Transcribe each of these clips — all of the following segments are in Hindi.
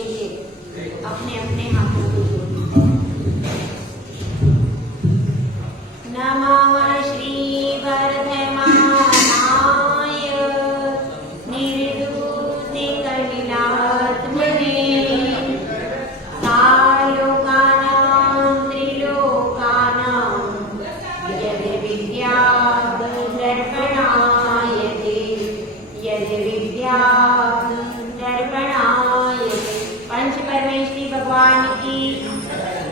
के लिए अपने अपने हाथों को जोड़िए। नमः श्री वर्धमानाय निर्दूते कलिलात्मने सालोकानां त्रिलोकानां यद् विद्यादर्पणायते यद् विद्यादर्पणायते। पंच परमेश्वरी भगवान की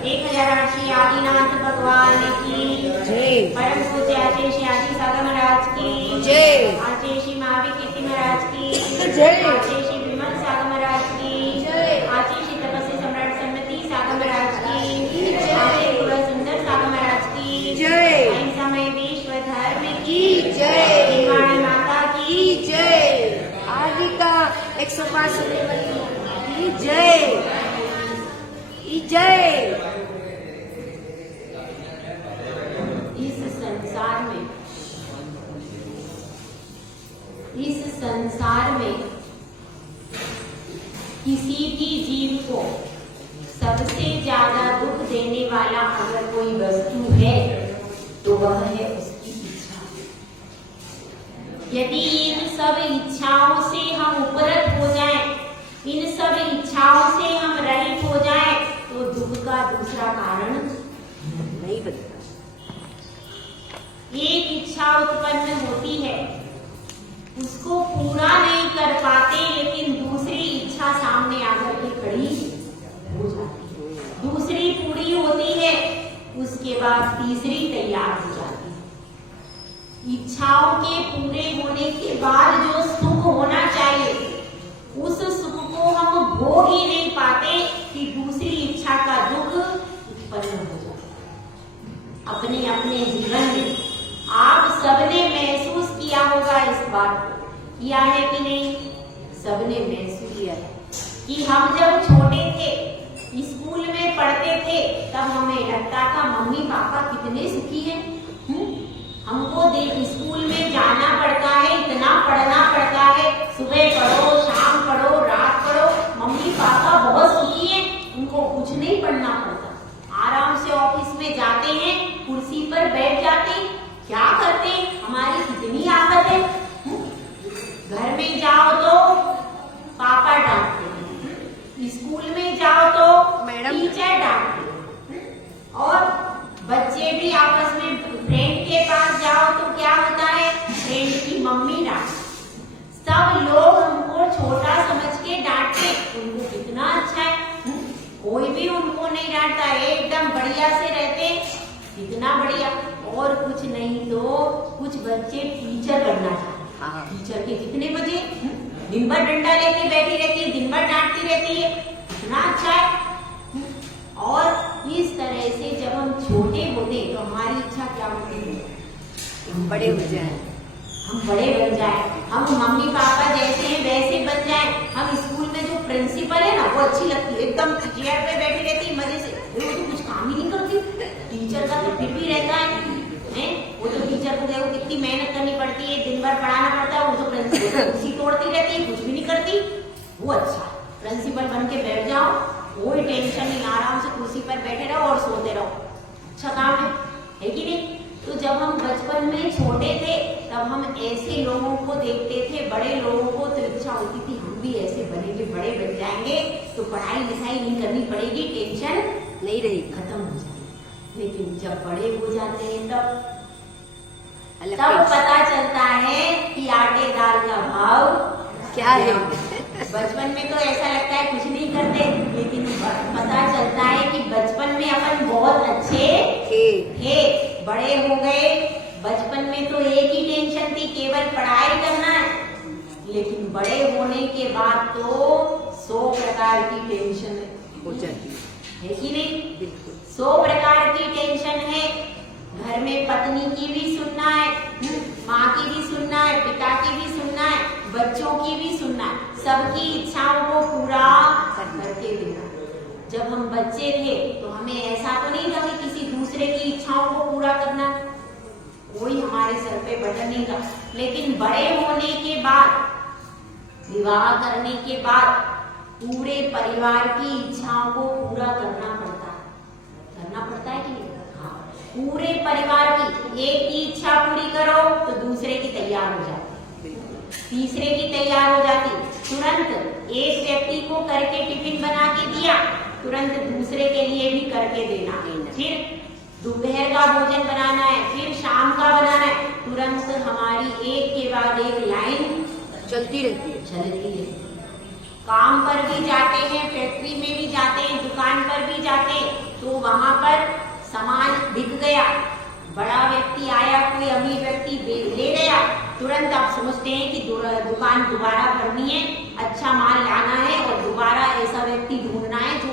1008 श्री आदिनाथ भगवान की जय। परम पूज्य आचार्य श्री आदि सागर महाराज की जय। आचार्य श्री महावीर कीर्ति महाराज की जय। आचार्य श्री विमल सागर महाराज की जय। आचार्य श्री तपस्वी सम्राट सम्मति सागर महाराज की जय। आचार्य गुरु सुंदर सागर महाराज की जय। अहिंसामय विश्व धर्म की जय। हिमालय माता की जय। आदि का 105 की जय जय। इस संसार में किसी भी जीव को सबसे ज्यादा दुख देने वाला अगर कोई वस्तु है तो वह है उसकी इच्छा। यदि इन सब इच्छाओं से हम उपरत हो जाएं, इन सब इच्छाओं से हम रहित हो जाएं, तो दुख का दूसरा कारण नहीं बनता। एक इच्छा उत्पन्न होती है, उसको पूरा नहीं कर पाते, लेकिन दूसरी इच्छा सामने आकर के खड़ी हो जाती है। दूसरी पूरी होती है, उसके बाद तीसरी तैयार हो जाती है। इच्छाओं के पूरे होने के बाद जो सुख होना चाहिए, उस सुख को हम भोग ही नहीं पाते कि दूसरी इच्छा का दुख उत्पन्न हो जाता है। अपने अपने जीवन में आप सबने महसूस किया होगा इस बात को, किया है कि नहीं? सबने महसूस किया है कि हम जब छोटे थे, स्कूल में पढ़ते थे, तब हमें लगता था मम्मी पापा कितने सुखी हैं। हमको स्कूल में जाना पड़ता है, इतना पढ़ना पड़ता है, सुबह पढ़ो, शाम पढ़ो, रात पढ़ो, मम्मी पापा बहुत सुखी हैं, उनको कुछ नहीं पढ़ना पड़ता, आराम से ऑफिस में जाते हैं, कुर्सी पर बैठ जाते, क्या करते, हमारी कितनी आदत है। घर में जाओ तो पापा डांटते, स्कूल में जाओ तो मैडम टीचर डांटते, और बच्चे भी आपस में फ्रेंड के पास जाओ तो क्या होता है, फ्रेंड की मम्मी डांटती। सब लोग उनको छोटा समझ के डांटते, उनको कितना अच्छा है, कोई भी उनको नहीं डांटता, एकदम बढ़िया से रहते, कितना बढ़िया। और कुछ नहीं तो कुछ बच्चे टीचर बनना चाहते, टीचर के कितने बजे दिन भर डंडा लेके बैठी रहती है, दिन भर डांटती रहती है, कितना अच्छा है। और इस तरह से जब हम छोटे होते तो हमारी इच्छा क्या होती है, हम बड़े हो जाएं, हम बड़े बन जाएं, हम मम्मी पापा जैसे हैं वैसे बन जाएं। हम स्कूल में जो प्रिंसिपल है ना, वो अच्छी लगती है, एकदम चेयर पे बैठी रहती है मजे से, वो तो कुछ काम ही नहीं करती। टीचर का तो फिर भी रहता है, वो तो टीचर को देखो कितनी मेहनत करनी पड़ती है, दिन भर पढ़ाना पड़ता है, वो तो प्रिंसिपल कुर्सी तोड़ती रहती है, कुछ भी नहीं करती। वो अच्छा प्रिंसिपल बन के बैठ जाओ, कोई टेंशन नहीं, आराम से कुर्सी पर बैठे रहो और सोते रहो, अच्छा काम है कि नहीं? तो जब हम बचपन में छोटे थे तब हम ऐसे लोगों को देखते थे, बड़े लोगों को, तो इच्छा होती थी हम भी ऐसे बनेंगे, बड़े बन जाएंगे तो पढ़ाई लिखाई नहीं करनी पड़ेगी, टेंशन नहीं रहेगी, खत्म हो जाएगी। लेकिन जब बड़े हो जाते हैं तब पता चलता है कि आटे दाल का भाव क्या है। बचपन में तो ऐसा लगता है कुछ नहीं करते, लेकिन पता चलता है कि बचपन में अपन बहुत अच्छे थे। बड़े हो गए, बचपन में तो एक ही टेंशन थी, केवल पढ़ाई करना है, लेकिन बड़े होने के बाद तो 100 प्रकार की टेंशन हो जाती है कि नहीं? बिल्कुल 100 प्रकार की टेंशन है। घर में पत्नी की भी सुनना है, माँ की भी सुनना है, पिता की भी सुनना है, बच्चों की भी सुनना है, सबकी इच्छाओं को पूरा करके देना। जब हम बच्चे थे तो हमें ऐसा तो नहीं था कि किसी दूसरे की इच्छाओं को पूरा करना, कोई हमारे सर पे बटन नहीं था। लेकिन बड़े होने के बाद, विवाह करने के बाद पूरे परिवार की इच्छाओं को पूरा करना पड़ता है कि नहीं? हाँ, पूरे परिवार की एक की इच्छा पूरी करो तो दूसरे की तैयार हो जाती, तीसरे की तैयार हो जाती। तुरंत एक व्यक्ति को करके टिफिन बना के दिया, तुरंत दूसरे के लिए भी करके देना, फिर दोपहर का भोजन बनाना है, फिर शाम का बनाना है, तुरंत हमारी एक के बाद एक लाइन चलती रहती है। काम पर भी जाते हैं, फैक्ट्री में भी जाते हैं, दुकान पर भी जाते हैं, तो वहां पर सामान बिक गया, बड़ा व्यक्ति आया, कोई अमीर व्यक्ति ले गया, तुरंत आप समझते हैं कि दुकान दोबारा भरनी है, अच्छा माल लाना है और दोबारा ऐसा व्यक्ति ढूंढना है जो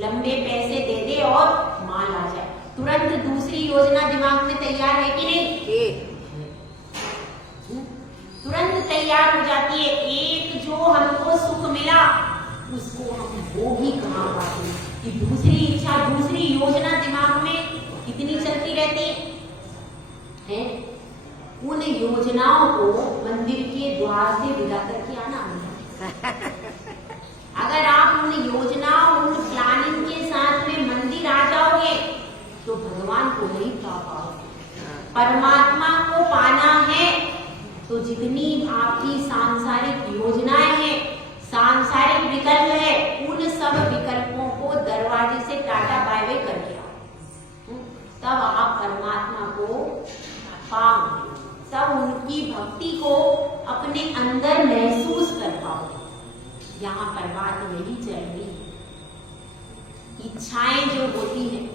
लंबे पैसे दे दे और माल आ जाए। तुरंत दूसरी योजना दिमाग में तैयार है कि नहीं? तुरंत तैयार हो जाती है। एक जो हमको सुख मिला उसको हम वो भी कहाँ पाते हैं कि दूसरी इच्छा, दूसरी योजना दिमाग में कितनी चलती रहती है? उन योजनाओं को मंदिर के द्वार से विदा करके आना है। अगर आप उन योजनाओं, उन प्लानिंग के साथ में मंदिर आ जाओगे तो भगवान को नहीं पा पाओगे। परमात्मा को पाना है तो जितनी आपकी सांसारिक योजनाएं हैं, सांसारिक विकल्प है, उन सब विकल्पों को दरवाजे से टाटा बाय बाय करके आओ, तब आप परमात्मा को पाओगे, तब उनकी भक्ति को अपने अंदर महसूस कर पाओगे। यहाँ पर बात यही चल रही है। इच्छाएं जो होती है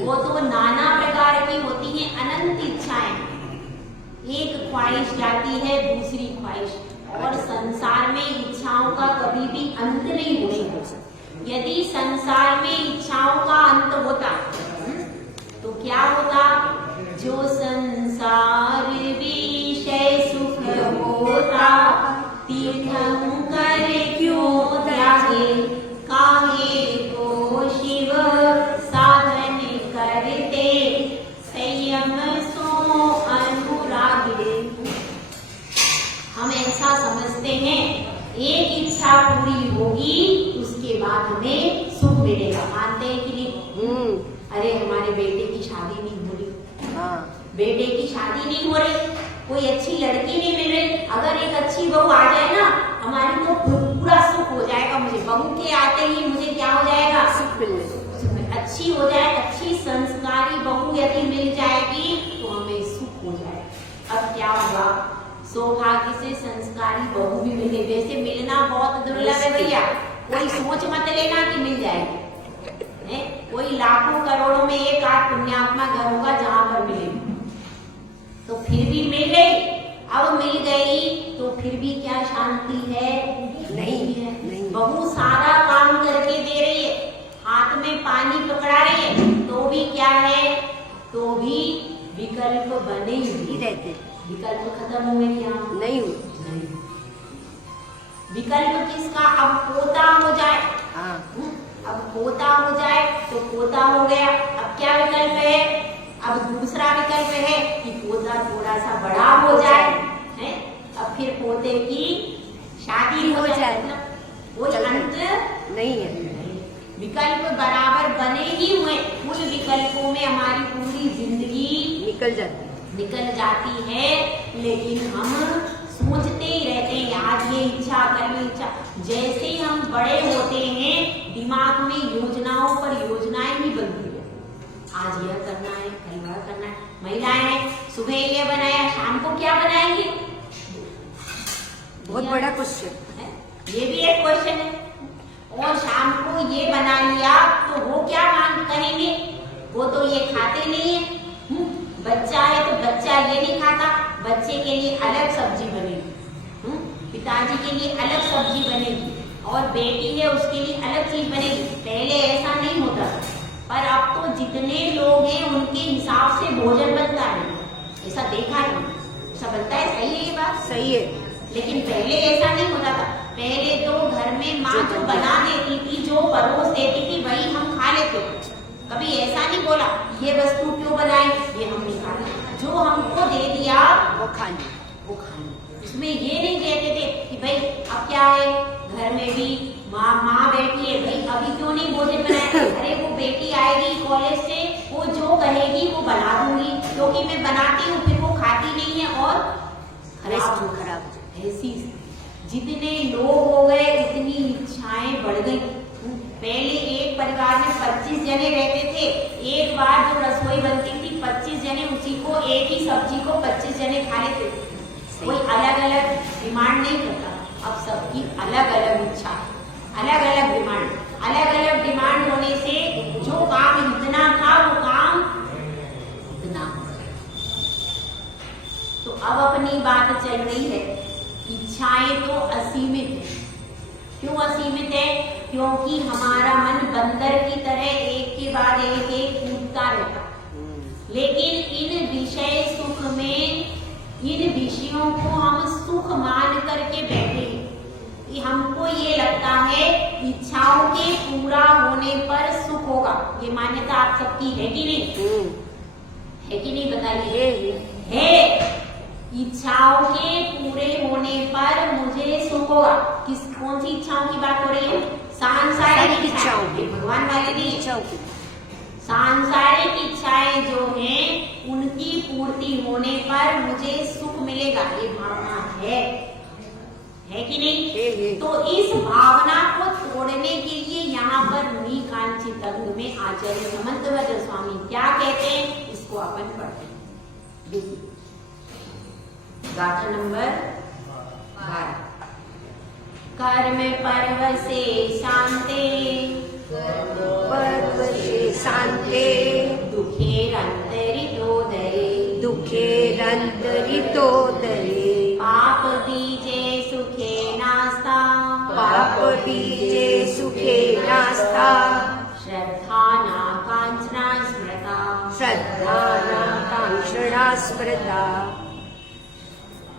वो तो नाना प्रकार की होती हैं, अनंत इच्छाएं। एक ख्वाहिश जाती है दूसरी ख्वाहिश, और संसार में इच्छाओं का कभी भी अंत नहीं हो सकता। यदि संसार में इच्छाओं का अंत होता तो क्या होता? जो संसार विषय सुख होता, तीर्थंकर क्यों त्यागे, काहे को शिव साधन करते, संयम सो अनुरागे। हम ऐसा समझते हैं एक इच्छा पूरी होगी उसके बाद हमें सुख मिलेगा। मानते हैं कि नहीं? अरे हमारे बेटे की शादी नहीं हो रही, बेटे की शादी नहीं हो रही, कोई अच्छी लड़की नहीं मिल रही, अगर एक अच्छी बहू आ जाए ना हमारी तो पूरा सुख हो जाएगा। मुझे बहू के आते ही मुझे क्या हो जाएगा? सुख मिलने, अच्छी हो जाए, अच्छी संस्कारी बहू यदि मिल जाएगी तो हमें सुख हो जाएगा। अब क्या होगा? सौभाग्य से संस्कारी बहू भी मिले, वैसे मिलना बहुत दुर्लभ है भैया, कोई सोच मत लेना कि मिल जाएगी। कोई लाखों करोड़ों में एक आध पुण्यात्मा घर होगा जहां पर मिलेगी, तो फिर भी मिल गई। अब मिल गई तो फिर भी क्या शांति है? नहीं है। बहू सारा काम करके दे रही है, हाथ में पानी पकड़ा रही है, तो भी क्या है? तो भी विकल्प बने ही रहते। विकल्प खत्म हुए क्या? नहीं हुए। विकल्प किसका? अब पोता हो जाए, अब पोता हो जाए तो पोता हो गया। अब क्या विकल्प है? अब दूसरा विकल्प है कि पोता थोड़ा सा बड़ा हो जाए, है? अब फिर पोते की शादी हो जाए। वो अंत नहीं है। विकल्प बराबर बने ही हुए, उन विकल्पों में हमारी पूरी जिंदगी निकल जाती है, लेकिन हम सोचते ही रहते हैं आज ये इच्छा, कल ये इच्छा। जैसे ही हम बड़े होते हैं दिमाग में योजनाओं पर योजनाएं ही बनती है। आज यह करना है, कल वह करना है। महिलाएं हैं, सुबह ये बनाया, शाम को क्या बनाएंगी? बहुत बड़ा क्वेश्चन है, ये भी एक क्वेश्चन है। और शाम को ये बना लिया तो वो क्या मांग करेंगे? वो तो ये खाते नहीं है। बच्चा है तो बच्चा ये नहीं खाता, बच्चे के लिए अलग सब्जी बनेगी, पिताजी के लिए अलग सब्जी बनेगी, और बेटी है उसके लिए अलग चीज बनेगी। पहले ऐसा नहीं होता, पर अब तो जितने लोग हैं उनके हिसाब से भोजन बनता है। ऐसा देखा है, ऐसा बनता है। सही है ये बात? सही है। लेकिन पहले ऐसा नहीं होता था। पहले तो घर में माँ जो बना देती थी, जो परोस देती थी, वही हम खा लेते थे। कभी ऐसा नहीं बोला ये वस्तु क्यों बनाई, ये हम नहीं खाते, जो हमको दे दिया वो खा ली। उसमें ये नहीं कहते थे कि भाई अब क्या है, घर में भी माँ बैठी है, भाई अभी क्यों नहीं भोजन बनाया? अरे वो बेटी आएगी कॉलेज से, वो जो कहेगी वो बना दूंगी, क्योंकि मैं बनाती हूँ, फिर वो खाती नहीं है और खराब। ऐसी जितने लोग हो गए उतनी इच्छाएं बढ़ गई। पहले एक परिवार में 25 जने रहते थे, एक बार जो रसोई बनती थी 25 जने उसी को, एक ही सब्जी को 25 जने खा लेते थे। कोई अलग अलग डिमांड नहीं करता, अब सबकी अलग अलग इच्छा, अलग अलग डिमांड। अलग अलग डिमांड होने से जो काम इतना था वो काम इतना। तो अब अपनी बात चल रही है, इच्छाएं तो असीमित है। क्यों असीमित है? क्योंकि हमारा मन बंदर की तरह एक के बाद एक कूदता रहता। लेकिन इन विषय सुख में, इन विषयों को हम सुख मान करके बैठे हैं कि हमको ये लगता है इच्छाओं के पूरा होने पर सुख होगा। ये मान्यता आप सबकी है कि नहीं? है कि नहीं बताइए? है। इच्छाओं के पूरे होने पर मुझे सुख होगा। कौन सी इच्छाओं की बात हो रही है? सांसारिक इच्छाओं की, भगवान वाली नहीं इच्छाओं की। सांसारिक इच्छाएं जो हैं उनकी पूर्ति होने पर मुझे सुख मिलेगा, ये भावना है कि नहीं? तो इस भावना को तोड़ने के लिए यहाँ पर नीकांक्षित अंग में आचार्य समंतवज्र स्वामी क्या कहते हैं, इसको अपन पढ़ते हैं। देखिए गाथा नंबर 12। कर्म परवसे शांते, दुःखेरन्तरितोदरे पाप बीजे सुखे नास्ता, श्रद्धानाकांक्षणा स्मृता।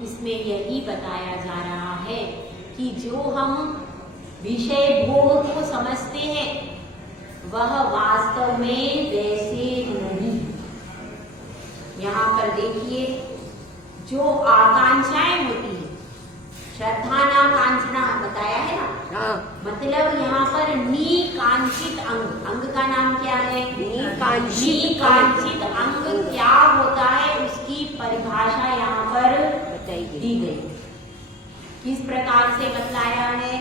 इसमें यही बताया जा रहा है कि जो हम विषय भोग को समझते हैं वह वास्तव में वैसे नहीं। यहाँ पर देखिए जो आकांक्षाएं होती है, श्रद्धानाकांक्षणा बताया है ना, मतलब यहाँ पर नीकांक्षित अंग, अंग का नाम क्या है? नीकांक्षित अंग क्या होता है उसकी परिभाषा यहाँ पर दी गई। किस प्रकार से बताया है?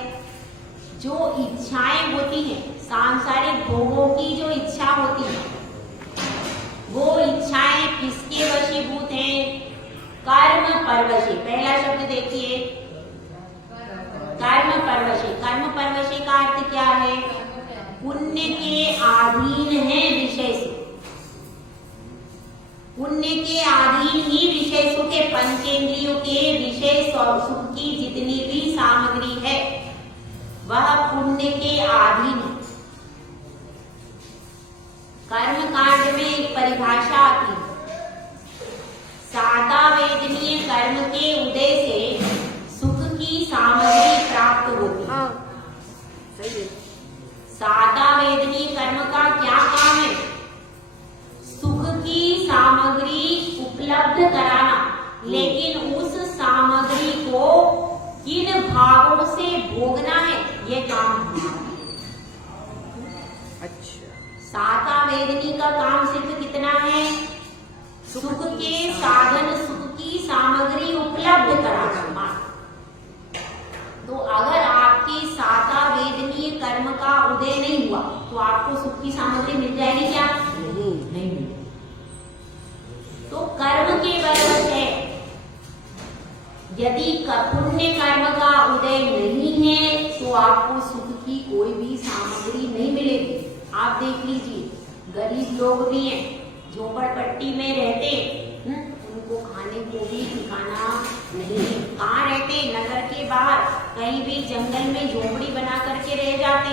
जो इच्छाएं होती हैं, सांसारिक भोगों की जो इच्छा होती है, वो इच्छाएं किसके वशीभूत हैं? कर्म परवशी। पहला शब्द देखिए, कर्म परवशी। कर्म परवशी का अर्थ क्या है? पुण्य के अधीन है विषय सुख। पुण्य के अधीन ही विषय सुख है। पंचेंद्रियों के विषय सुख की जितनी भी सामग्री है वह पुण्य के अधीन है। कर्म कांड में एक परिभाषा आती है, सादा वेदनीय कर्म के उदय से सुख की सामग्री प्राप्त होती है। सही है। सादा वेदनीय कर्म का क्या काम है? सुख की सामग्री उपलब्ध कराना, लेकिन उस सामग्री को किन भावों से भोगना है ये काम है। अच्छा। सादा वेदनी का काम सिर्फ कितना है? सुख के साधन, सुख की सामग्री उपलब्ध कराना। तो अगर आपके सादा वेदनीय कर्म का उदय नहीं हुआ तो आपको सुख की सामग्री मिल जाएगी क्या? नहीं। तो कर्म के बरवश है। यदि पुण्य कर्म का उदय नहीं है तो आपको सुख की कोई भी सामग्री नहीं मिलेगी। आप देख लीजिए, गरीब लोग भी हैं, झोपड़पट्टी में रहते, उनको खाने को भी ठिकाना नहीं। कहाँ रहते? नगर के बाहर कहीं भी जंगल में झोपड़ी बना करके रह जाते।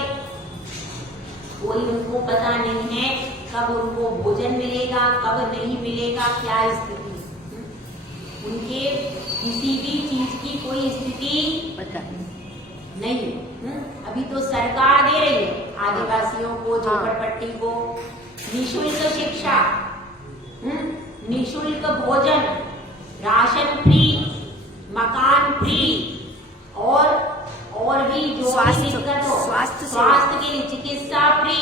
कोई उनको पता नहीं है कब उनको भोजन मिलेगा, कब नहीं मिलेगा, क्या स्थिति। उनके किसी भी चीज की कोई स्थिति पता नहीं। अभी तो सरकार दे रही है आदिवासियों को, झोपड़पट्टी को निःशुल्क शिक्षा, निःशुल्क भोजन, राशन फ्री, मकान फ्री, और भी जो भी स्वास्थ्य- दिक्कत हो, स्वास्थ्य स्वास्थ्य के लिए चिकित्सा फ्री,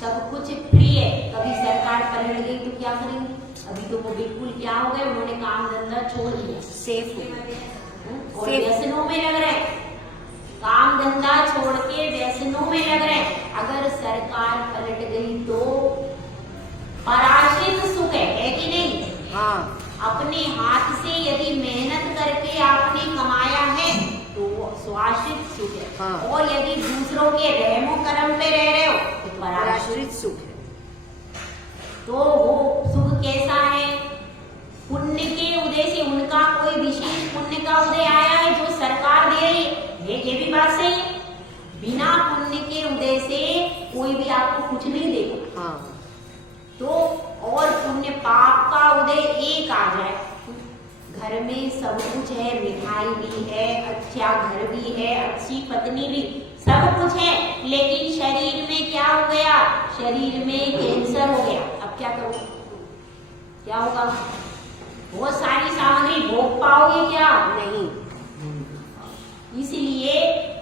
सब कुछ फ्री है। कभी सरकार पलट गई तो क्या करेंगे? अभी तो वो बिल्कुल क्या हो गए, उन्होंने काम धंधा छोड़ दिया, सेफ हो और सेफ। व्यसनों में लग रहे हैं, काम धंधा छोड़ के व्यसनों में लग रहे हैं। अगर सरकार पलट गई तो पराश्रित सुख है कि नहीं? हाँ, अपने हाथ से यदि मेहनत करके आपने कमाया है तो वो स्वाश्रित सुख है। हाँ। और यदि दूसरों के रहमो करम पे रह रहे हो तो पराश्रित पराश्रित सुख है। तो वो सुख कैसा है? पुण्य के उदय से, उनका कोई विशेष पुण्य का उदय आया है जो सरकार दे रही है, ये भी बात सही है। बिना पुण्य के उदय से कोई भी आपको कुछ नहीं देगा। हाँ, तो और पुण्य पाप का उदय एक आ जाए, घर में सब कुछ है, मिठाई भी है, अच्छा घर भी है, अच्छी पत्नी भी, सब कुछ है, लेकिन शरीर में क्या हो गया? शरीर में कैंसर हो गया। अब क्या करो? क्या होगा? वो सारी सामग्री भोग पाओगे क्या? नहीं। इसलिए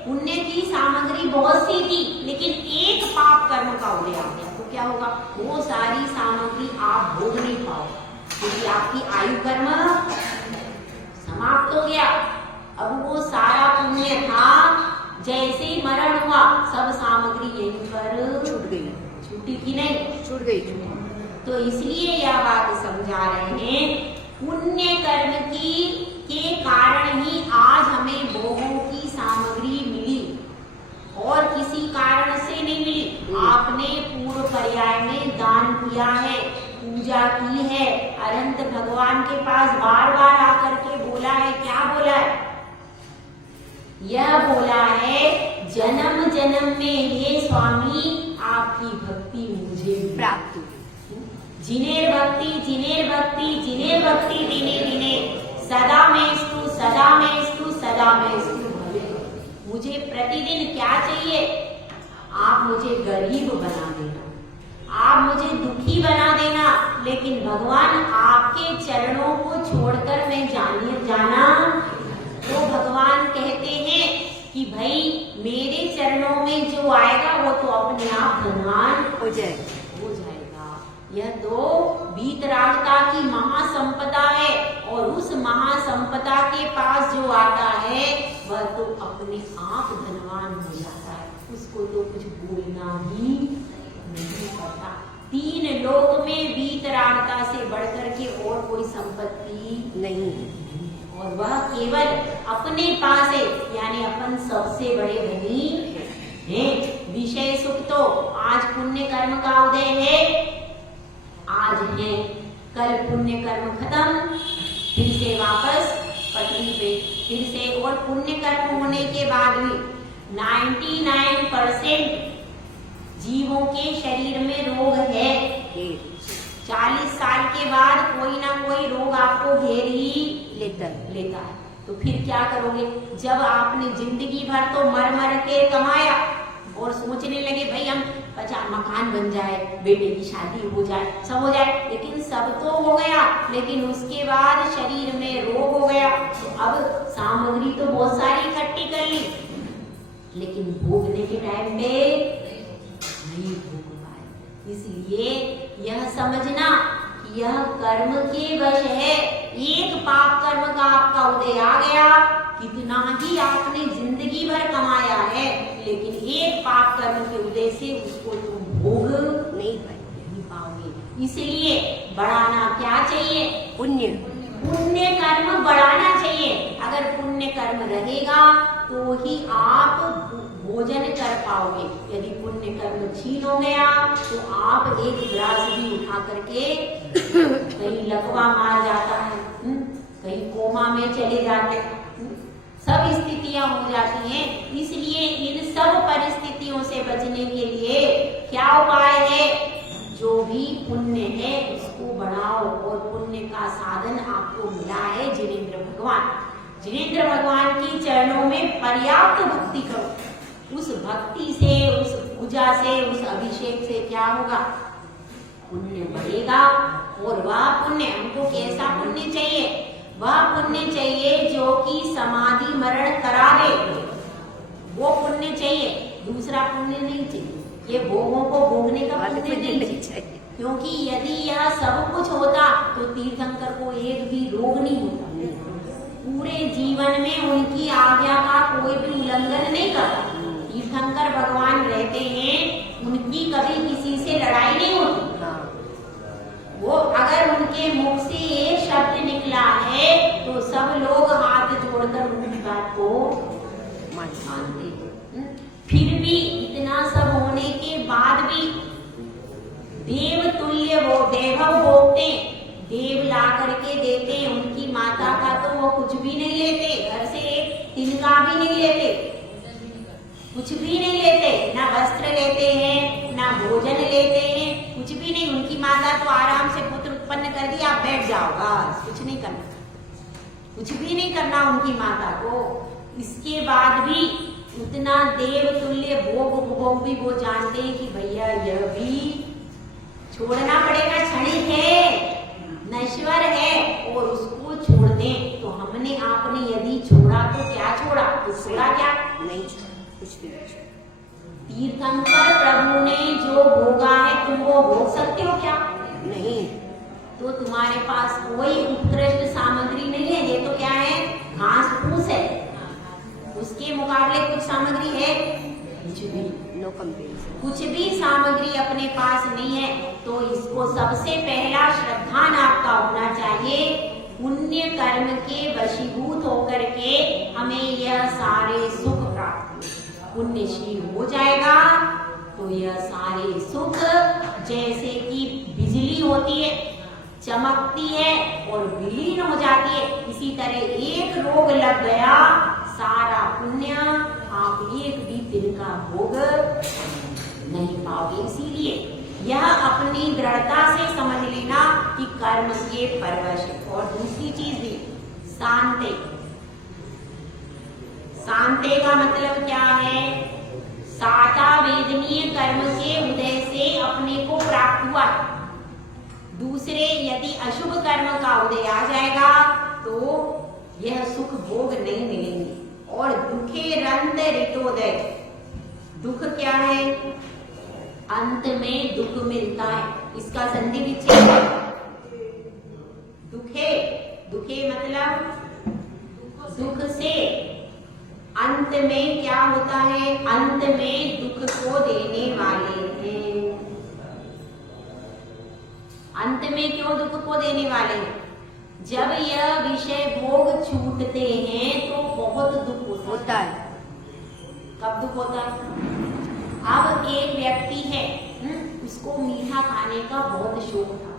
पुण्य की सामग्री बहुत सी थी, लेकिन एक पाप कर्म का उदय आ गया तो क्या होगा? वो सारी सामग्री आप भोग नहीं पाओ, क्योंकि आपकी आयु कर्म समाप्त हो गया। अब वो सारा पुण्य था, जैसे ही मरण हुआ सब सामग्री यहीं पर छूट गई, छूटी की नहीं? छूट गई। तो इसलिए यह बात समझा रहे हैं, पुण्य कर्म के कारण ही आज हमें भोगों की सामग्री मिली, और किसी कारण से नहीं मिली। आपने पूर्व पर्याय में दान किया है, पूजा की है, अनंत भगवान के पास बार बार आकर के बोला है। क्या बोला है? यह बोला है, जन्म जन्म में हे स्वामी आपकी भक्ति मुझे प्राप्त हुई। जिनेर भक्ति, जिनेर भक्ति, जिनेर भक्ति दिने दिने सदा मेस्तु, सदा मेस्तु, सदा मेस्तु भवे। मुझे प्रतिदिन क्या चाहिए? आप मुझे गरीब बना देना, आप मुझे दुखी बना देना, लेकिन भगवान आपके चरणों को छोड़कर मैं जाना। तो भगवान कहते हैं कि भाई मेरे चरणों में जो आएगा वो तो अपने आप धनवान हो जाएगा। यह तो वीतरागता की महासंपदा है, और उस महासंपदा के पास जो आता है वह तो अपने आप धनवान हो जाता है, उसको तो कुछ बोलना ही नहीं पड़ता। 3 लोक में वीतरागता से बढ़कर के और कोई संपत्ति नहीं, और वह केवल अपने पास है, यानी अपन सबसे बड़े धनी हैं। विषय सुख तो आज पुण्य कर्म का उदय है, आज है, कल पुण्य कर्म खत्म, फिर से वापस पटरी पे, फिर से। और पुण्य कर्म होने के बाद भी 99% जीवों के शरीर में रोग है। 40 साल के बाद कोई ना कोई रोग आपको घेर ही लेता है। तो फिर क्या करोगे? जब आपने जिंदगी भर तो मर मर के कमाया और सोचने लगे भाई हम 50 मकान बन जाए, बेटे की शादी हो जाए, सब हो जाए, लेकिन सब तो हो गया, लेकिन उसके बाद शरीर में रोग हो गया। तो अब सामग्री तो बहुत सारी इकट्ठी कर ली, लेकिन भोगने के टाइम पे नहीं भोग पाए। इसलिए यह समझना कि यह कर्म के वश है। एक पाप कर्म का आपका उदय आ गया, कितना ही आपने जिंदगी भर कमाया है, लेकिन एक पाप कर्म के उदय से उसको तुम भोग नहीं पाओगे। इसलिए बढ़ाना क्या चाहिए? पुण्य। पुण्य कर्म बढ़ाना चाहिए। अगर पुण्य कर्म रहेगा तो ही आप भोजन कर पाओगे। यदि पुण्य कर्म छीन हो गया तो आप एक ग्रास भी उठा करके कहीं लकवा मार जाता है, कहीं कोमा में चले जाते हैं, सब स्थितियां हो जाती हैं। इसलिए इन सब परिस्थितियों से बचने के लिए क्या उपाय है? जो भी पुण्य है उसको बढ़ाओ, और पुण्य का साधन आपको मिला है जिनेंद्र भगवान। जिनेंद्र भगवान की चरणों में पर्याप्त भक्ति करो। उस भक्ति से, उस पूजा से, उस अभिषेक से क्या होगा? पुण्य बढ़ेगा। और वह पुण्य, हमको कैसा पुण्य चाहिए? वह पुण्य चाहिए जो कि समाधि मरण करा दे। वो पुण्य चाहिए, दूसरा पुण्य नहीं चाहिए। ये भोगों को भोगने का पुण्य नहीं चाहिए, क्योंकि यदि यह सब कुछ होता तो तीर्थंकर को एक भी रोग नहीं होता। पूरे जीवन में उनकी आज्ञा का कोई भी उल्लंघन नहीं करता। तीर्थंकर भगवान रहते हैं, उनकी कभी किसी से लड़ाई नहीं होती। वो अगर उनके मुख से एक शब्द निकला है तो सब लोग हाथ जोड़कर उनकी बात को मानते हैं। फिर भी इतना सब होने के बाद भी देव तुल्य वो वैभव भोगते, देव ला करके देते, उनकी माता का तो वो कुछ भी नहीं लेते, घर से एक तिनका भी नहीं लेते, कुछ भी नहीं लेते, ना वस्त्र लेते हैं, ना भोजन लेते हैं, कुछ भी नहीं। उनकी माता तो आराम से पुत्र उत्पन्न कर दिया, आप बैठ जाओ, बस कुछ नहीं करना, कुछ भी नहीं करना उनकी माता को। इसके बाद भी उतना देव तुल्य भोग उपभोग भी वो जानते हैं कि भैया यह भी छोड़ना पड़ेगा, क्षणिक है, नश्वर है, और उसको छोड़ दें। तो हमने आपने यदि छोड़ा तो क्या छोड़ा, तो छोड़ा क्या नहीं, कुछ नहीं। तीर्थंकर प्रभु ने जो भोगा है तुम वो भोग सकते हो क्या, नहीं। तो तुम्हारे पास कोई उत्कृष्ट सामग्री नहीं है, ये तो क्या है, घास फूस है। उसके मुकाबले कुछ सामग्री है, कुछ भी, नो कंपेरिजन, कुछ भी सामग्री अपने पास नहीं है। तो इसको सबसे पहला श्रद्धान आपका होना चाहिए, पुण्य कर्म के वशीभूत होकर के हमें यह सारे सुख प्राप्त, पुण्यशील हो जाएगा तो यह सारे सुख जैसे कि बिजली होती है, चमकती है और विलीन हो जाती है, इसी तरह एक रोग लग गया, सारा पुण्य आप एक भी दिन का भोग नहीं पाओगे। इसीलिए यह अपनी दृढ़ता से समझ लेना कि कर्म के परवश है। और दूसरी चीज भी, शांति, शांति का मतलब क्या है, साता वेदनीय कर्म के उदय से अपने को प्राप्त हुआ। दूसरे यदि अशुभ कर्म का उदय आ जाएगा तो यह सुख भोग नहीं मिलेंगे। और दुखे रंत ऋतोदय, दुख क्या है, अंत में दुख मिलता है, इसका संधि विच्छेद है। दुखे, दुखे मतलब दुख से, अंत में क्या होता है, अंत में दुख को देने वाले हैं। अंत में क्यों दुख को देने वाले हैं, जब यह विषय भोग छूटते हैं तो बहुत दुख होता है। कब दुख होता है, अब एक व्यक्ति है, उसको मीठा खाने का बहुत शौक था,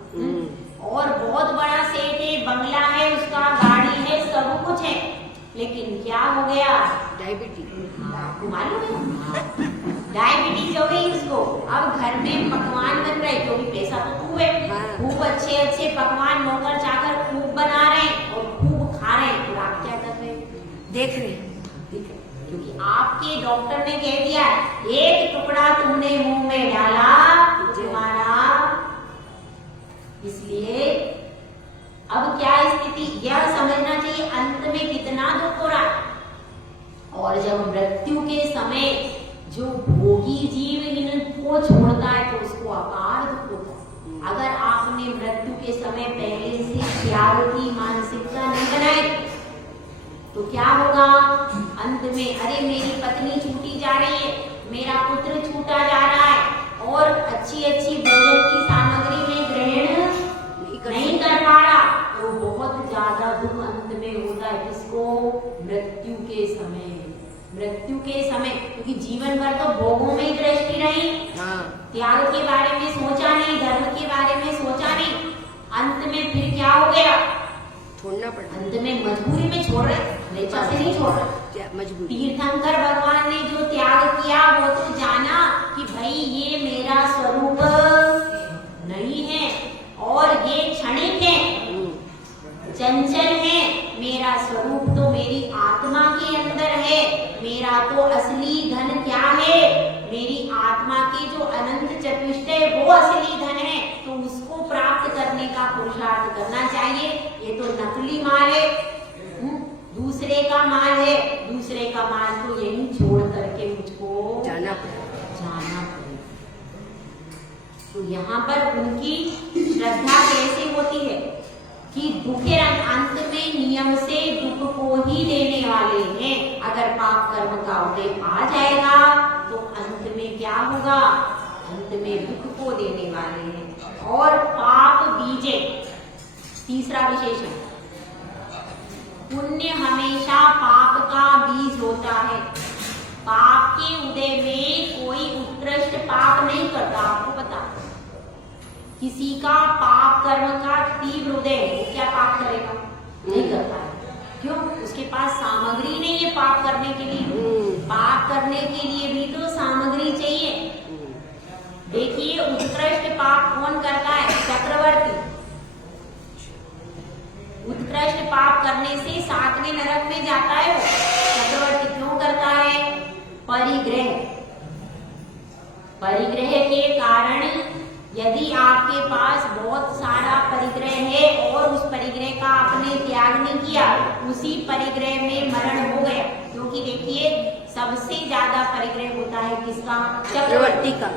और बहुत बड़ा सेठ है, बंगला है उसका, गाड़ी है, सब कुछ है, लेकिन क्या हो गया, डायबिटीज, आपको मालूम है, डायबिटीज हो गई उसको। अब घर में पकवान बन रहे, क्योंकि पैसा तो खूब है, खूब अच्छे अच्छे पकवान नौकर चाकर खूब बना रहे और खूब खा रहे, और आप क्या कर रहे, देख रहे, क्योंकि आपके डॉक्टर ने कह दिया एक टुकड़ा तुमने मुंह में डाला तुम्हारा, इसलिए अब क्या स्थिति, यह समझना चाहिए अंत में कितना दुख हो रहा है। और जब मृत्यु के समय जो भोगी जीव इनको छोड़ता है तो उसको अपार दुख होता है। अगर आपने मृत्यु के समय पहले से त्याग की मानसिकता नहीं बनाई तो क्या होगा, अंत में अरे मेरी पत्नी छूटी जा रही है, मेरा पुत्र छूटा जा रहा है, और अच्छी अच्छी भोजन की सामग्री में ग्रहण नहीं कर पा रहा, तो बहुत ज्यादा दुख अंत में होता है। किसको, मृत्यु के समय, मृत्यु के समय, क्योंकि जीवन भर तो भोगों में ही दृष्टि रही, त्याग के बारे में सोचा नहीं, धर्म के बारे में सोचा नहीं, अंत में फिर क्या हो गया, छोड़ना पड़ा, अंत में मजबूरी में छोड़ रहे, स्वेच्छा से नहीं छोड़ रहे, मजबूरी। तीर्थंकर भगवान ने जो त्याग किया वो तो जाना कि भाई ये मेरा स्वरूप नहीं है और ये क्षणिक है, चंचल है, मेरा स्वरूप तो मेरी आत्मा के अंदर है, मेरा तो असली धन क्या है, मेरी आत्मा के जो अनंत चतुष्टय वो असली धन है, तो उसको प्राप्त करने का पुरुषार्थ करना चाहिए। ये तो नकली माल है, दूसरे का माल है, दूसरे का माल तो यही छोड़ कर तो यहाँ पर उनकी श्रद्धा कैसे होती है कि दुखे अंत में नियम से दुख को ही देने वाले हैं। अगर पाप कर्म का उदय आ जाएगा तो अंत में क्या होगा, अंत में दुख को देने वाले हैं। और पाप बीजे, तीसरा विशेषण, पुण्य हमेशा पाप का बीज होता है। पाप के उदय में कोई उत्कृष्ट पाप नहीं करता। आपको पता, किसी का पाप कर्म का तीव्र उदय, वो क्या पाप करेगा, नहीं करता है। क्यों? उसके पास सामग्री नहीं है पाप करने के लिए। पाप करने के लिए भी तो सामग्री चाहिए। देखिए, उत्कृष्ट पाप कौन करता है? चक्रवर्ती। उत्कृष्ट पाप करने से 7वें नरक में जाता है वो चक्रवर्ती। क्यों करता है? परिग्रह। परिग्रह के कारण यदि आपके पास बहुत सारा परिग्रह है और उस परिग्रह का आपने त्याग नहीं किया, उसी परिग्रह में मरण हो गया। क्योंकि देखिए, सबसे ज्यादा परिग्रह होता है किसका? चक्रवर्ती का।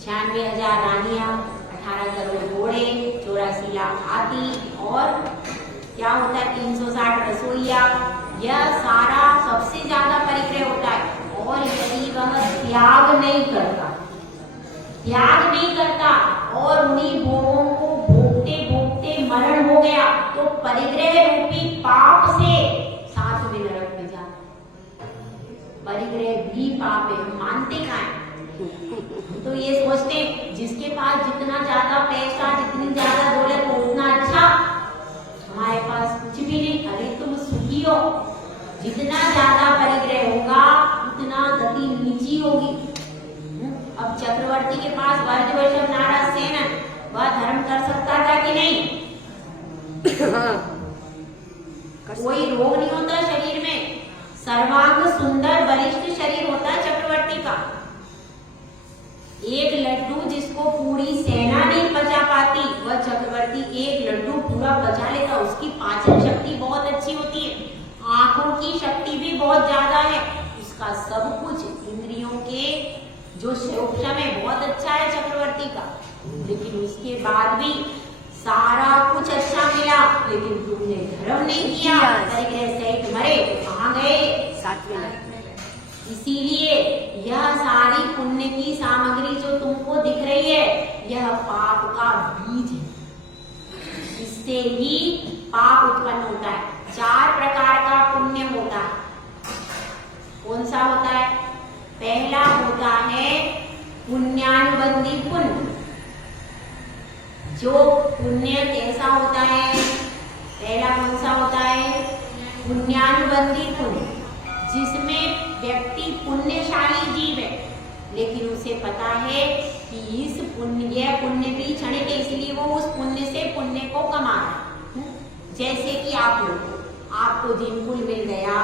96,000 रानियां, 18 करोड़ घोड़े, 84 लाख हाथी और क्या होता है 360 रसोइया। यह सारा सबसे ज्यादा परिग्रह होता है। और यदि वह त्याग नहीं करता और उन्हीं भोगों को भोगते भोगते मरण हो गया तो परिग्रह रूपी पाप से 7वें नरक में जाता। परिग्रह भी पाप है, हम मानते का है। तो ये सोचते जिसके पास जितना ज्यादा पैसा, जितनी ज्यादा दौलत हो उतना अच्छा, हमारे पास कुछ भी नहीं, अरे तुम सुखी हो। जितना ज्यादा परिग्रह होगा उतना गति नीची होगी। अब चक्रवर्ती के पास वर्जवैषव नारद सेन, वह धर्म कर सकता था कि नहीं? कोई रोग नहीं होता शरीर में, सर्वांग सुंदर बलिष्ठ शरीर होता है चक्रवर्ती का। एक लड्डू जिसको पूरी सेना नहीं पचा पाती, वह चक्रवर्ती एक लड्डू पूरा पचा लेता। उसकी पाचन शक्ति बहुत अच्छी होती है, आंखों की शक्ति भी बहुत ज्यादा है। उसका सब कुछ इंद्रियों के जो शोषण है बहुत अच्छा है चक्रवर्ती का। लेकिन उसके बाद भी सारा कुछ अच्छा मिला, लेकिन तुमने धर्म नहीं किया, परिग्रह सहित मरे, कहाँ गए? 7वें नरक। इसीलिए यह सारी पुण्य की सामग्री जो तुमको दिख रही है, यह पाप का बीज है। इससे ही पाप उत्पन्न होता है। 4 प्रकार का पुण्य होता है। कौन सा होता है? पहला होता है पुण्यानुबंधी पुण्य। जो पुण्य कैसा होता है? पहला कौन सा होता है? पुण्यानुबंधी पुण्य, जिसमें व्यक्ति पुण्यशाली जीव है, लेकिन उसे पता है कि इस पुण्य, यह पुण्य भी क्षणिक है, इसलिए वो उस पुण्य से पुण्य को कमा रहा है। जैसे कि आप लोग, आपको जिनकुल मिल गया,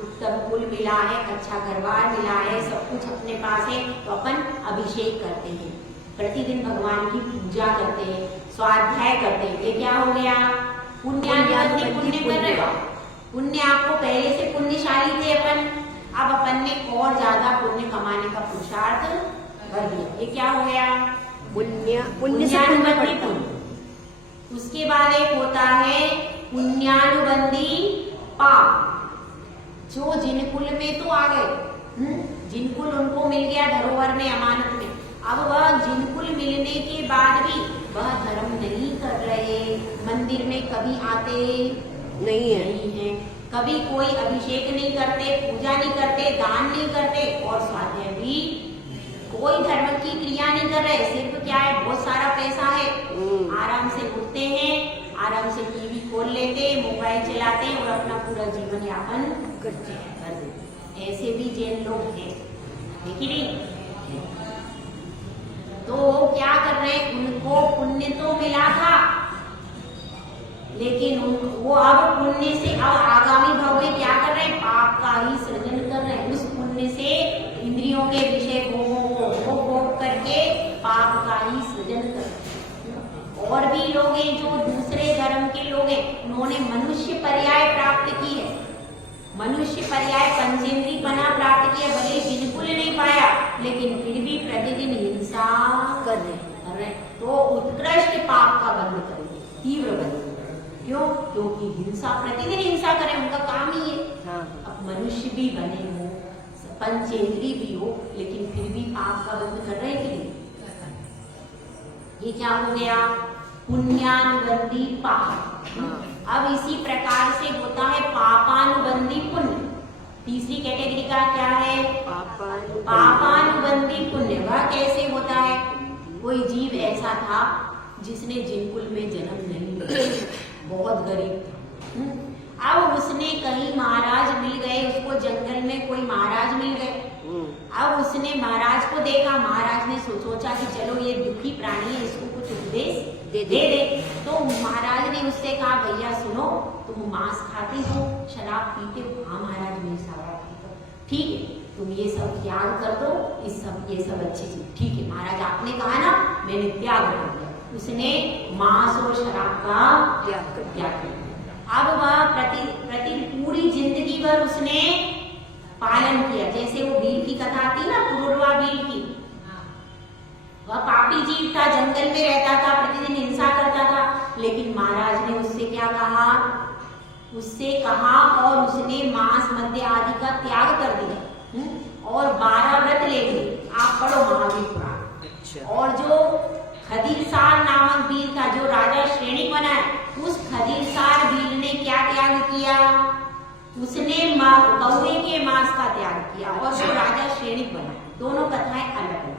उत्तम कुल मिला है, अच्छा घरबार मिला है, सब कुछ अपने पास है, तो अपन अभिषेक करते हैं, प्रतिदिन भगवान की पूजा करते हैं, स्वाध्याय करते हैं। ये क्या हो गया? पुण्यानुबंधी पुण्य कर रहे हो। पुण्य आपको पहले से पुण्यशाली थे अपन, अब अपन ने और ज्यादा पुण्य कमाने का पुरुषार्थ कर दिया। ये क्या हो गया? पुण्यानुबंधी पुण्य। उसके बाद एक होता है पुण्यानुबंधी पाप। जो जिनकुल में तो आ गए, जिनकुल उनको मिल गया धरोहर में, अमानत में, अब वह जिनकुल मिलने के बाद भी वह धर्म नहीं कर रहे, मंदिर में कभी आते नहीं है, कभी कोई अभिषेक नहीं करते, पूजा नहीं करते, दान नहीं करते और स्वाध्याय भी कोई धर्म की क्रिया नहीं कर रहे। सिर्फ क्या है, बहुत सारा पैसा है, आराम से उठते हैं, आराम से टीवी खोल लेते, मोबाइल चलाते हैं और अपना पूरा जीवन यापन करते हैं। ऐसे भी जैन लोग हैं, देखिए नहीं? तो क्या कर रहे हैं? उनको पुण्य तो मिला था, लेकिन वो अब पुण्य से, अब आगामी भाव में क्या कर रहे हैं? पाप का ही सृजन कर रहे हैं। उस पुण्य से इंद्रियों के विषय भोगों को भोग करके पाप का ही सृजन कर रहे हैं। और भी लोग हैं जो दूसरे धर्म के लोग हैं, उन्होंने मनुष्य पर्याय प्राप्त की है। मनुष्य पर्याय पंचेंद्रियपना प्राप्त किया, भले बिल्कुल नहीं पाया लेकिन फिर भी प्रतिदिन हिंसा कर रहे तो उत्कृष्ट पाप का बंध करेंगे, तीव्र बंध। क्यों? क्योंकि हिंसा, प्रतिदिन हिंसा करें, उनका काम ही है। हाँ अब मनुष्य भी बने हो, पंचेंद्रिय भी हो, लेकिन फिर भी पाप का बंध कर रहे हैं कि नहीं? ये क्या हो गया? पुण्यानुबंधी पाप। अब इसी प्रकार से होता है पापानुबंधी पुण्य। तीसरी कैटेगरी का क्या है? पापानुबंधी पुण्य। वह कैसे होता है? कोई जीव ऐसा था जिसने जिनकुल में जन्म नहीं लिया, बहुत गरीब था। अब उसने कहीं महाराज मिल गए, उसको जंगल में कोई महाराज मिल गए। अब उसने महाराज को देखा, महाराज ने सोचा कि चलो ये दुखी प्राणी है, इसको कुछ उपदेश दे दे। तो महाराज ने उससे कहा, भैया सुनो, तुम मांस खाते हो, शराब पीते हो? हाँ महाराज, मैं शराब पीता हूँ। ठीक है, तुम ये सब त्याग कर दो, ये सब अच्छी चीज। ठीक है महाराज, आपने कहा ना, मैंने त्याग कर दिया। उसने मांस और शराब का त्याग कर दिया। अब वह पूरी जिंदगी भर उसने पालन किया। जैसे वो भील की कथा आती ना, पुरुरवा भील की, वह पापी जीव था, जंगल में रहता था, प्रतिदिन हिंसा करता था, लेकिन महाराज ने उससे क्या कहा? उससे कहा और उसने मांस मद्य आदि का त्याग कर दिया और 12 व्रत ले लिए। आप पढ़ो महावीर पुराण। और जो खदीरसार नामक भील था, जो राजा श्रेणिक बना है, उस खदीरसार भील ने क्या त्याग किया? उसने कौवे के मांस का त्याग किया और जो राजा श्रेणिक बना। दोनों कथाएं अलग अलग।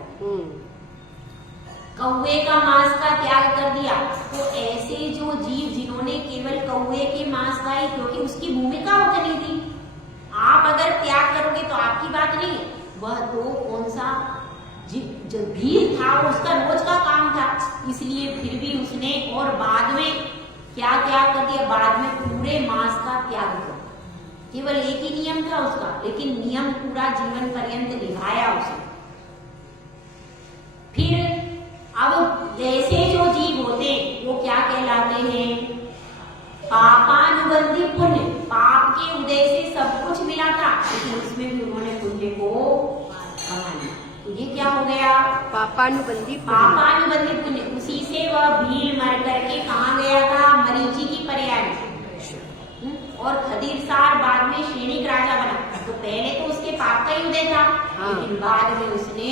कौवे का मांस का त्याग कर दिया। तो ऐसे जो जीव जिन्होंने केवल कौवे के मांस खाई, क्योंकि उसकी भूमिका उतनी थी, आप अगर त्याग करोगे तो आपकी बात नहीं है। वह तो कौन सा जो भील था, उसका रोज का काम था, इसलिए फिर भी उसने और बाद में क्या त्याग कर दिया? बाद में पूरे मांस का त्याग कर दिया। केवल एक ही नियम था उसका, लेकिन नियम पूरा जीवन पर्यंत निभाया उसने। फिर अब जैसे जो जीव होते वो क्या कहलाते हैं? पापानुबंधी पुण्य। पाप के उदय से सब कुछ मिला था, लेकिन उसमें भी उन्होंने पुण्य को कमा लिया। तो ये क्या हो गया? पापानुबंधी पुण्य। उसी से वह भील मर करके कहाँ गया था? मरीचि की पर्याय में। और खदीरसार बाद में श्रेणिक राजा बना। तो पहले तो उसके पाप का ही उदय था, लेकिन बाद में उसने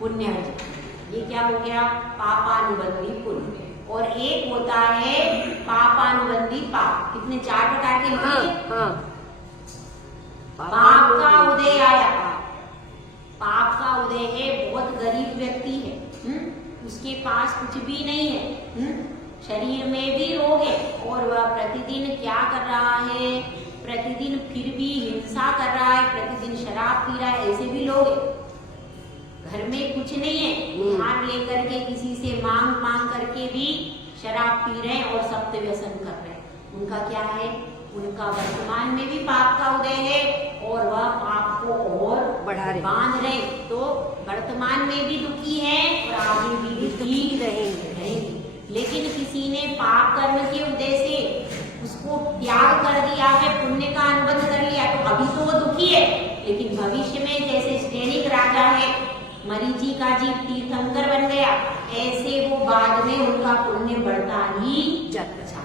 पुण्य अर्जित किया। ये क्या हो गया? पापानुबंधी पुण्य। और एक होता है पापानुबंधी पाप। कितने? 4 प्रकार के होते हैं। पाप का उदय आया। पाप का उदय है, बहुत गरीब व्यक्ति है, उसके पास कुछ भी नहीं है, शरीर में भी रोग है, और वह प्रतिदिन क्या कर रहा है? प्रतिदिन फिर भी हिंसा कर रहा है, प्रतिदिन शराब पी रहा है। ऐसे भी लोग हैं। घर में कुछ नहीं है, उधार लेकर के किसी से मांग करके भी शराब पी रहे हैं और सप्त व्यसन कर रहे हैं। उनका क्या है? उनका वर्तमान में भी पाप का उदय है और वह पाप को और बांध रहे। तो वर्तमान में भी दुखी है और आगे भी दुखी रहेंगे। लेकिन किसी ने पाप कर्म के उदय से उसको त्याग कर दिया है, पुण्य का अनुबंध कर लिया, तो अभी तो वो दुखी है, लेकिन भविष्य में जैसे श्रेणिक राजा है, मरीचि का जीव तीर्थंकर बन गया, ऐसे वो बाद में उनका पुण्य बढ़ता ही जाता है।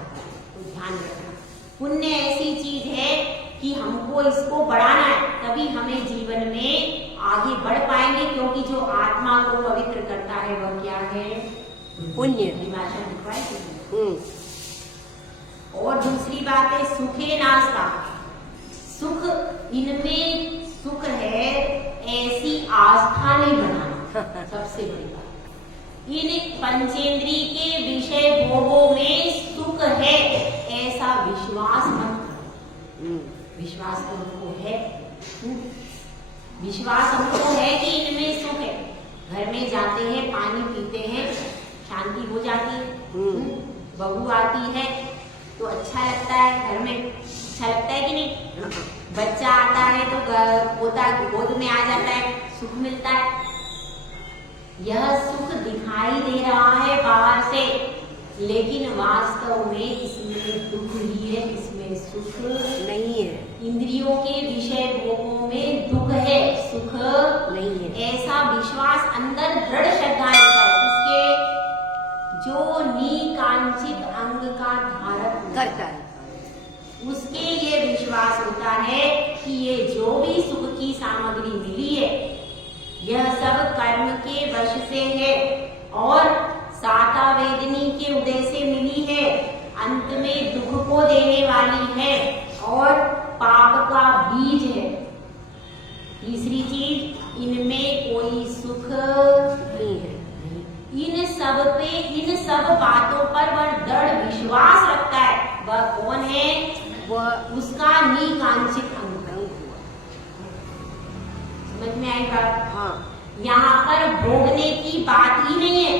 तो ध्यान रखना, पुण्य ऐसी चीज है कि हमको इसको बढ़ाना है, तभी हमें जीवन में आगे बढ़ पाएंगे। क्योंकि जो आत्मा को पवित्र करता है वह क्या है? पुण्य। और दूसरी बात है सुखे नास्ता। सुख, इनमें सुख है, ऐसी आस्था नहीं बनाना। सबसे बड़ी बात, इन पंचेंद्रिय के विषय भोगों में सुख है ऐसा विश्वास मत करो। विश्वास तो हमको है, विश्वास हमको है कि इनमें सुख है। घर में जाते हैं, पानी पीते हैं, शांति हो जाती है, बहू आती है तो अच्छा लगता है, घर में अच्छा लगता है कि नहीं? बच्चा आता है तो पोता गोद में आ जाता है, सुख मिलता है। यह सुख दिखाई दे रहा है बाहर से, लेकिन वास्तव में इसमें दुख ही है, इसमें सुख नहीं है। इंद्रियों के विषय भोगों में दुख है, सुख नहीं है। ऐसा विश्वास अंदर दृढ़ श्रद्धा लेकर इसके जो निकांक्षित अंग का धारक करता है। उसके ये विश्वास होता है कि ये जो भी सुख की सामग्री मिली है यह सब कर्म के वश से है और साता वेदनी के उदय से मिली है, अंत में दुख को देने वाली है और पाप का बीज है। तीसरी चीज, इनमें कोई सुख नहीं है। इन सब बातों पर वह दृढ़ विश्वास रखता है। वह कौन है? वह उसका निकांक्षित अंग। समझ में आई बात? हाँ। यहाँ पर भोगने की बात ही नहीं है,